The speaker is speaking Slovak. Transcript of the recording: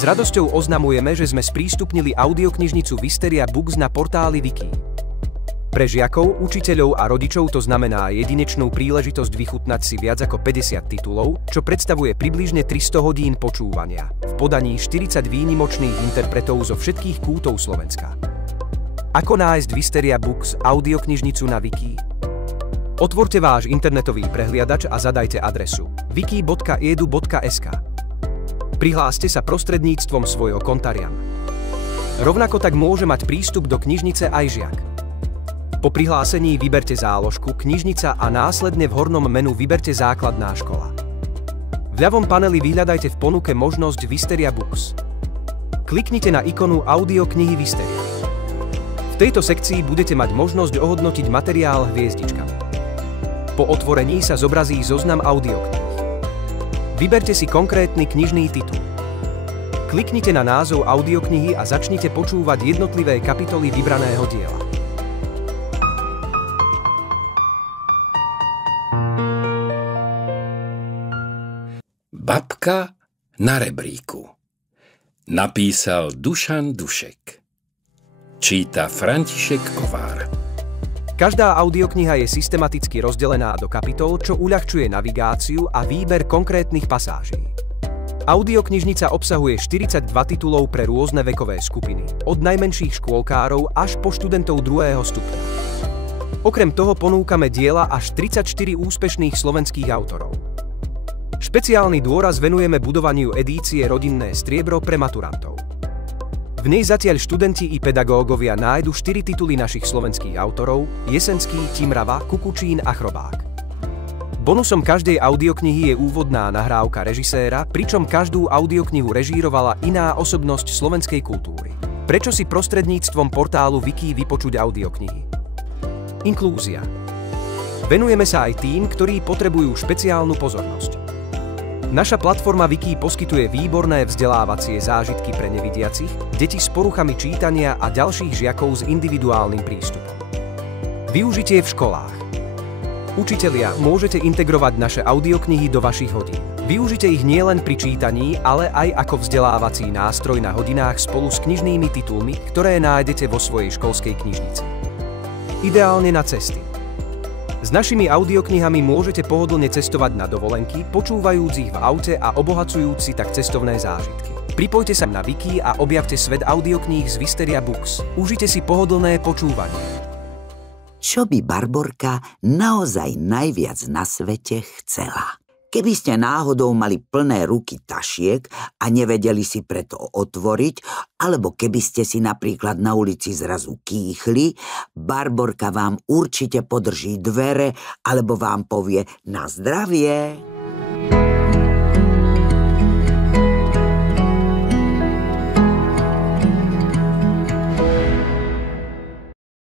S radosťou oznamujeme, že sme sprístupnili audioknižnicu Wysteria Books na portáli Wiki. Pre žiakov, učiteľov a rodičov to znamená jedinečnú príležitosť vychutnať si viac ako 50 titulov, čo predstavuje približne 300 hodín počúvania, v podaní 40 výnimočných interpretov zo všetkých kútov Slovenska. Ako nájsť Wysteria Books audioknižnicu na Wiki? Otvorte váš internetový prehliadač a zadajte adresu wiki.edu.sk. Prihláste sa prostredníctvom svojho konta RIAN. Rovnako tak môže mať prístup do knižnice aj žiak. Po prihlásení vyberte záložku Knižnica a následne v hornom menu vyberte Základná škola. V ľavom paneli vyhľadajte v ponuke možnosť Wysteria Books. Kliknite na ikonu audioknihy Wysteria. V tejto sekcii budete mať možnosť ohodnotiť materiál hviezdičkami. Po otvorení sa zobrazí zoznam audiokníh. Vyberte si konkrétny knižný titul. Kliknite na názov audioknihy a začnite počúvať jednotlivé kapitoly vybraného diela. Babka na rebríku. Napísal Dušan Dušek. Číta František Kovár. Každá audiokniha je systematicky rozdelená do kapitol, čo uľahčuje navigáciu a výber konkrétnych pasáží. Audioknižnica obsahuje 42 titulov pre rôzne vekové skupiny, od najmenších škôlkárov až po študentov 2. stupňa. Okrem toho ponúkame diela až 34 úspešných slovenských autorov. Špeciálny dôraz venujeme budovaniu edície Rodinné striebro pre maturantov. V nej zatiaľ študenti i pedagógovia nájdu 4 tituly našich slovenských autorov: Jesenský, Timrava, Kukučín a Chrobák. Bonusom každej audioknihy je úvodná nahrávka režiséra, pričom každú audioknihu režírovala iná osobnosť slovenskej kultúry. Prečo si prostredníctvom portálu Wiki vypočuť audioknihy? Inklúzia. Venujeme sa aj tým, ktorí potrebujú špeciálnu pozornosť. Naša platforma Wiki poskytuje výborné vzdelávacie zážitky pre nevidiacich, deti s poruchami čítania a ďalších žiakov s individuálnym prístupom. Využitie v školách. Učitelia, môžete integrovať naše audioknihy do vašich hodín. Využite ich nielen pri čítaní, ale aj ako vzdelávací nástroj na hodinách spolu s knižnými titulmi, ktoré nájdete vo svojej školskej knižnici. Ideálne na cesty. S našimi audioknihami môžete pohodlne cestovať na dovolenky, počúvajúc ich v aute a obohacujúc si tak cestovné zážitky. Pripojte sa na Wiki a objavte svet audiokníh z Wysteria Books. Užite si pohodlné počúvanie. Čo by Barborka naozaj najviac na svete chcela? Keby ste náhodou mali plné ruky tašiek a nevedeli si preto otvoriť, alebo keby ste si napríklad na ulici zrazu kýchli, Barborka vám určite podrží dvere alebo vám povie na zdravie.